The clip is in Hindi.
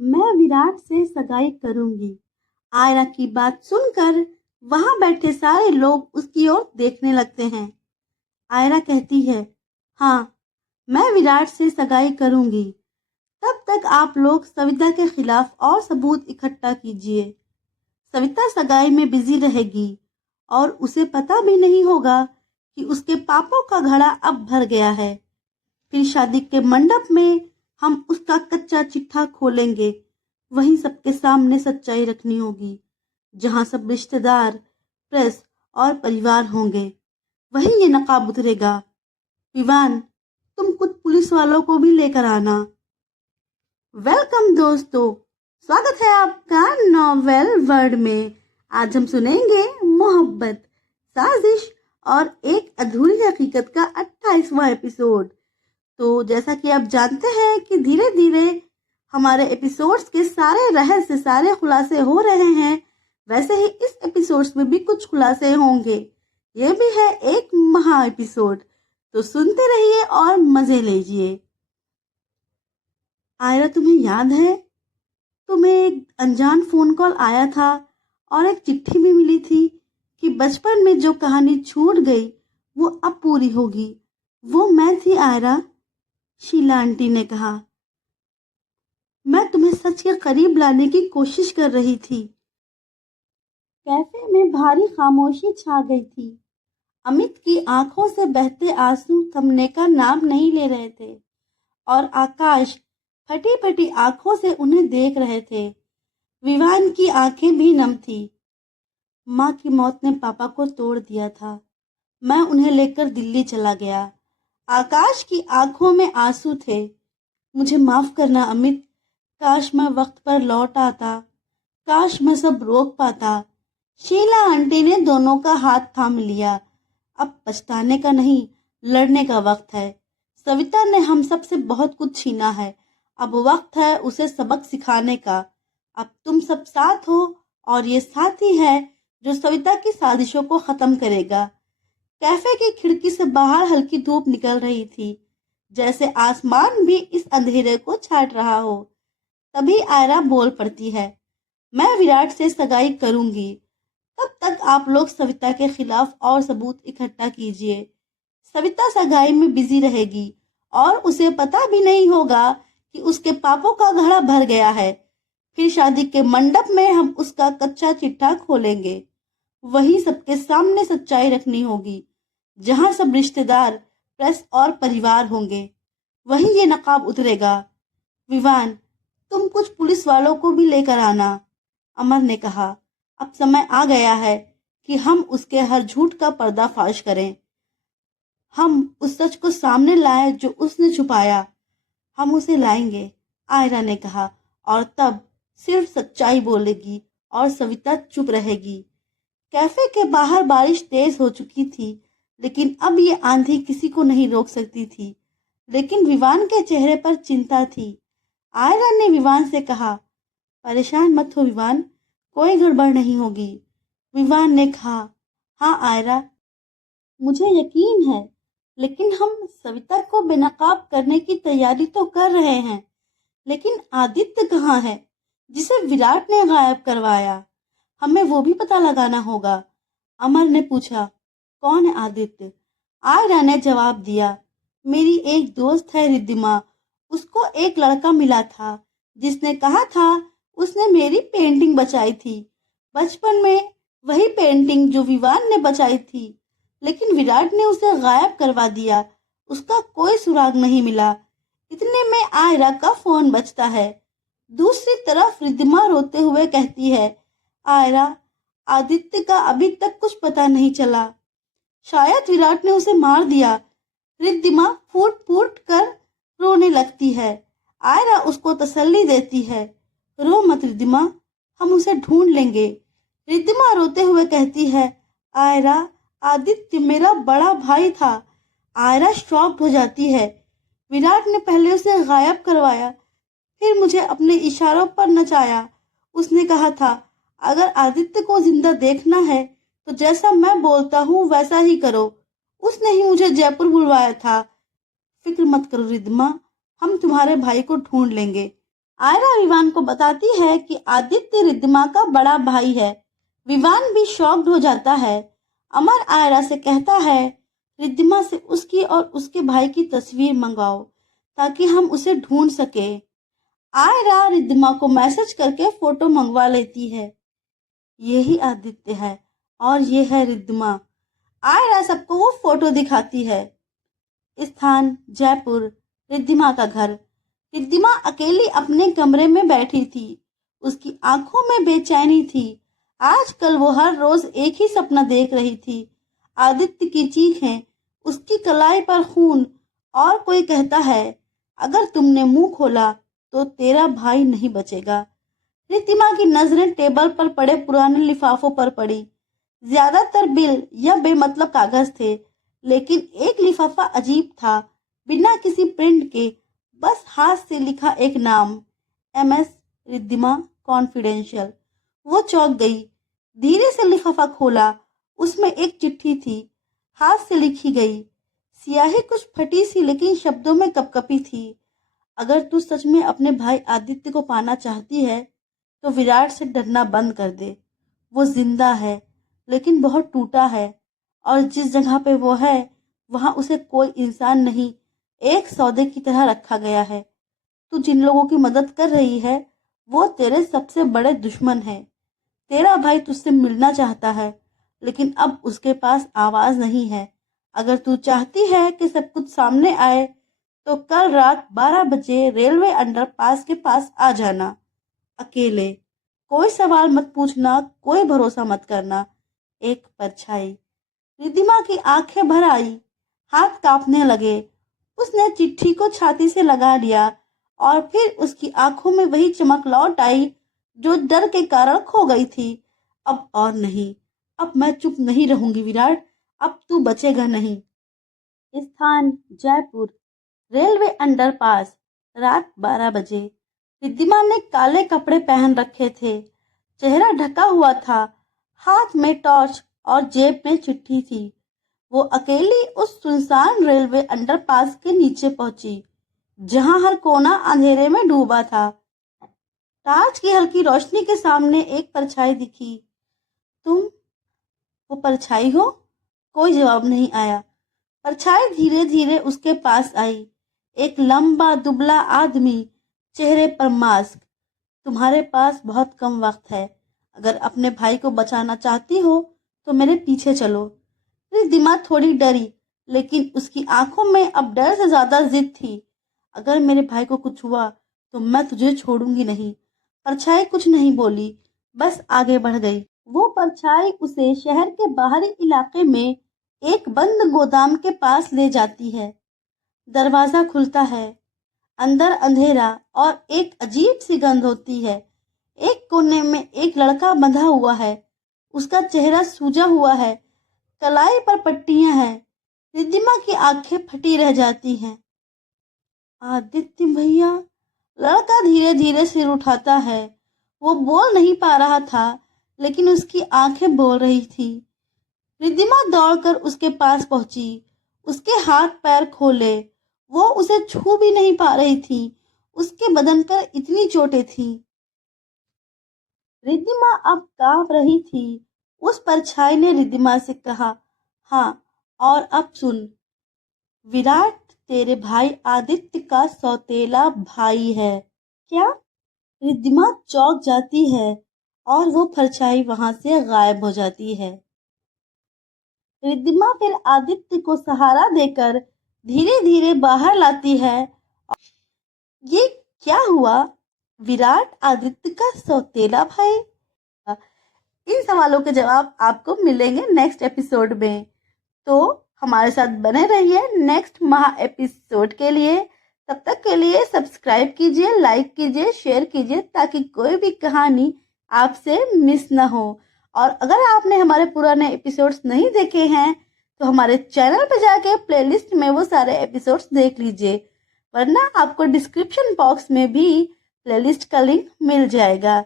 मैं विराट से सगाई करूंगी। आयरा की बात सुनकर वहां बैठे सारे लोग उसकी ओर देखने लगते हैं। आयरा कहती है, हाँ, मैं विराट से सगाई करूंगी। तब तक आप लोग सविता के खिलाफ और सबूत इकट्ठा कीजिए। सविता सगाई में बिजी रहेगी और उसे पता भी नहीं होगा कि उसके पापों का घड़ा अब भर गया है। फिर शादी के मंडप में हम उसका कच्चा चिट्ठा खोलेंगे। वहीं सबके सामने सच्चाई रखनी होगी। जहां सब रिश्तेदार, प्रेस और परिवार होंगे, वहीं ये नकाब उतरेगा। विवान, तुम कुछ पुलिस वालों को भी लेकर आना। वेलकम दोस्तों, स्वागत है आपका नॉवेल वर्ल्ड में। आज हम सुनेंगे मोहब्बत, साजिश और एक अधूरी हकीकत का 28वां एपिसोड। तो जैसा कि आप जानते हैं कि धीरे धीरे हमारे एपिसोड्स के सारे रहस्य, सारे खुलासे हो रहे हैं, वैसे ही इस एपिसोड्स में भी कुछ खुलासे होंगे। ये भी है एक महा एपिसोड, तो सुनते रहिए और मजे लीजिए। आयरा, तुम्हें याद है, तुम्हें एक अनजान फोन कॉल आया था और एक चिट्ठी भी मिली थी कि बचपन में जो कहानी छूट गई वो अब पूरी होगी। वो मैं थी आयरा, शीला आंटी ने कहा। मैं तुम्हें सच के करीब लाने की कोशिश कर रही थी। कैफे में भारी खामोशी छा गई थी। अमित की आंखों से बहते आंसू थमने का नाम नहीं ले रहे थे और आकाश फटी फटी आंखों से उन्हें देख रहे थे। विवान की आंखें भी नम थी। माँ की मौत ने पापा को तोड़ दिया था। मैं उन्हें लेकर दिल्ली चला गया। आकाश की आंखों में आंसू थे। मुझे माफ करना अमित, काश मैं वक्त पर लौट आता, काश मैं सब रोक पाता। शीला आंटी ने दोनों का हाथ थाम लिया। अब पछताने का नहीं, लड़ने का वक्त है। सविता ने हम सब से बहुत कुछ छीना है, अब वक्त है उसे सबक सिखाने का। अब तुम सब साथ हो और ये साथ ही है जो सविता की साजिशों को खत्म करेगा। कैफे की खिड़की से बाहर हल्की धूप निकल रही थी, जैसे आसमान भी इस अंधेरे को छाट रहा हो। तभी आयरा बोल पड़ती है, मैं विराट से सगाई करूंगी। तब तक आप लोग सविता के खिलाफ और सबूत इकट्ठा कीजिए। सविता सगाई में बिजी रहेगी और उसे पता भी नहीं होगा कि उसके पापों का घड़ा भर गया है। फिर शादी के मंडप में हम उसका कच्चा चिट्ठा खोलेंगे। वहीं सबके सामने सच्चाई रखनी होगी। जहां सब रिश्तेदार, प्रेस और परिवार होंगे, वहीं ये नकाब उतरेगा। विवान, तुम कुछ पुलिस वालों को भी लेकर आना, अमर ने कहा। अब समय आ गया है कि हम उसके हर झूठ का पर्दाफाश करें। हम उस सच को सामने लाएं जो उसने छुपाया। हम उसे लाएंगे, आयरा ने कहा, और तब सिर्फ सच्चाई बोलेगी और सविता चुप रहेगी। कैफे के बाहर बारिश तेज हो चुकी थी, लेकिन अब ये आंधी किसी को नहीं रोक सकती थी। लेकिन विवान के चेहरे पर चिंता थी। आयरा ने विवान से कहा, परेशान मत हो विवान, कोई गड़बड़ नहीं होगी। विवान ने कहा, हाँ आयरा, मुझे यकीन है, लेकिन हम सविता को बेनकाब करने की तैयारी तो कर रहे हैं। लेकिन आदित्य कहाँ है, जिसे विराट ने गायब करवाया? हमें वो भी पता लगाना होगा। अमर ने पूछा, कौन है आदित्य? आयरा ने जवाब दिया, मेरी एक दोस्त है रिद्धिमा। उसको एक लड़का मिला था जिसने कहा था उसने मेरी पेंटिंग बचाई थी। बचपन में वही पेंटिंग जो विवान ने बचाई थी, लेकिन विराट ने उसे गायब करवा दिया। उसका कोई सुराग नहीं मिला। इतने में आयरा का फोन बजता है। दूसरी तरफ रिद्धिमा रोते हुए कहती है, आयरा, आदित्य का अभी तक कुछ पता नहीं चला। शायद विराट ने उसे मार दिया। रिद्धिमा फूट फूट कर रोने लगती है। आयरा उसको तसल्ली देती है, रो मत रिद्धिमा, हम उसे ढूंढ लेंगे। रिद्धिमा रोते हुए कहती है, आयरा, आदित्य मेरा बड़ा भाई था। आयरा शॉक्ड हो जाती है। विराट ने पहले उसे गायब करवाया, फिर मुझे अपने इशारों पर नचाया। उसने कहा था, अगर आदित्य को जिंदा देखना है तो जैसा मैं बोलता हूँ वैसा ही करो। उसने ही मुझे जयपुर बुलवाया था। फिक्र मत करो रिद्धिमा, हम तुम्हारे भाई को ढूंढ लेंगे। आयरा विवान को बताती है कि आदित्य रिद्धिमा का बड़ा भाई है। विवान भी शॉक्ड हो जाता है। अमर आयरा से कहता है, रिद्धिमा से उसकी और उसके भाई की तस्वीर मंगवाओ ताकि हम उसे ढूंढ सके। आयरा रिद्धिमा को मैसेज करके फोटो मंगवा लेती है। यही आदित्य है और ये है रिद्धिमा। आयरा सबको वो फोटो दिखाती है। स्थान जयपुर। रिद्धिमा का घर। रिद्धिमा अकेली अपने कमरे में बैठी थी। उसकी आंखों में बेचैनी थी। आजकल वो हर रोज एक ही सपना देख रही थी, आदित्य की चीखें, उसकी कलाई पर खून, और कोई कहता है, अगर तुमने मुंह खोला तो तेरा भाई नहीं बचेगा। रिद्धिमा की नजरें टेबल पर पड़े पुराने लिफाफों पर पड़ी। ज्यादातर बिल या बेमतलब कागज थे, लेकिन एक लिफाफा अजीब था, बिना किसी प्रिंट के, बस हाथ से लिखा एक नाम, MS रिद्धिमा कॉन्फिडेंशियल। वो चौंक गई। धीरे से लिफाफा खोला। उसमें एक चिट्ठी थी, हाथ से लिखी गई। स्याही कुछ फटी सी लेकिन शब्दों में कपकपी थी। अगर तू सच में अपने भाई आदित्य को पाना चाहती है तो विराट से डरना बंद कर दे। वो जिंदा है लेकिन बहुत टूटा है, और जिस जगह पे वो है वहां उसे कोई इंसान नहीं, एक सौदे की तरह रखा गया है। तू जिन लोगों की मदद कर रही है वो तेरे सबसे बड़े दुश्मन है। तेरा भाई तुझसे मिलना चाहता है लेकिन अब उसके पास आवाज नहीं है। अगर तू चाहती है कि सब कुछ सामने आए तो कल रात 12 बजे रेलवे अंडरपास के पास आ जाना, अकेले। कोई सवाल मत पूछना, कोई भरोसा मत करना। एक परछाई। रिद्धिमा की आंखें भर आई, हाथ कांपने लगे। उसने चिट्ठी को छाती से लगा लिया और फिर उसकी आंखों में वही चमक लौट आई जो डर के कारण खो गई थी। अब और नहीं, अब मैं चुप नहीं रहूंगी विराट, अब तू बचेगा नहीं। स्थान जयपुर। Railway underpass. रात 12 बजे। रिद्धिमा ने काले कपड़े पहन रखे थे, चेहरा ढका हुआ था, हाथ में टॉर्च और जेब में चिट्ठी थी। वो अकेली उस सुनसान रेलवे अंडरपास के नीचे पहुंची, जहां हर कोना अंधेरे में डूबा था। टॉर्च की हल्की रोशनी के सामने एक परछाई दिखी। तुम वो परछाई हो? कोई जवाब नहीं आया। परछाई धीरे धीरे उसके पास आई। एक लंबा दुबला आदमी, चेहरे पर मास्क। तुम्हारे पास बहुत कम वक्त है। अगर अपने भाई को बचाना चाहती हो तो मेरे पीछे चलो। रिद्धिमा थोड़ी डरी, लेकिन उसकी आंखों में अब डर से ज्यादा जिद थी। अगर मेरे भाई को कुछ हुआ तो मैं तुझे छोड़ूंगी नहीं। परछाई कुछ नहीं बोली, बस आगे बढ़ गई। वो परछाई उसे शहर के बाहरी इलाके में एक बंद गोदाम के पास ले जाती है। दरवाजा खुलता है। अंदर अंधेरा और एक अजीब सी गंध होती है। एक कोने में एक लड़का बंधा हुआ है। उसका चेहरा सूजा हुआ है, कलाई पर पट्टियां हैं। रिद्धिमा की आंखें फटी रह जाती हैं। आदित्य भैया। लड़का धीरे धीरे सिर उठाता है। वो बोल नहीं पा रहा था, लेकिन उसकी आंखें बोल रही थी। रिद्धिमा दौड़कर उसके पास पहुंची, उसके हाथ पैर खोले। वो उसे छू भी नहीं पा रही थी, उसके बदन पर इतनी चोटें थी। रिद्धिमा अब कांप रही थी। उस परछाई ने रिद्धिमा से कहा, हाँ, और अब सुन, विराट तेरे भाई आदित्य का सौतेला भाई है। क्या? रिद्धिमा चौंक जाती है और वो परछाई वहां से गायब हो जाती है। रिद्धिमा फिर आदित्य को सहारा देकर धीरे धीरे बाहर लाती है। ये क्या हुआ? विराट आदित्य का सौतेला भाई? इन सवालों के जवाब आपको मिलेंगे नेक्स्ट एपिसोड में, तो हमारे साथ बने रहिए नेक्स्ट महा एपिसोड के लिए। तब तक के लिए सब्सक्राइब कीजिए, लाइक कीजिए, शेयर कीजिए, ताकि कोई भी कहानी आपसे मिस ना हो। और अगर आपने हमारे पुराने एपिसोड्स नहीं देखे हैं तो हमारे चैनल पर जाके प्लेलिस्ट में वो सारे एपिसोड्स देख लीजिए, वरना आपको डिस्क्रिप्शन बॉक्स में भी प्लेलिस्ट का लिंक मिल जाएगा।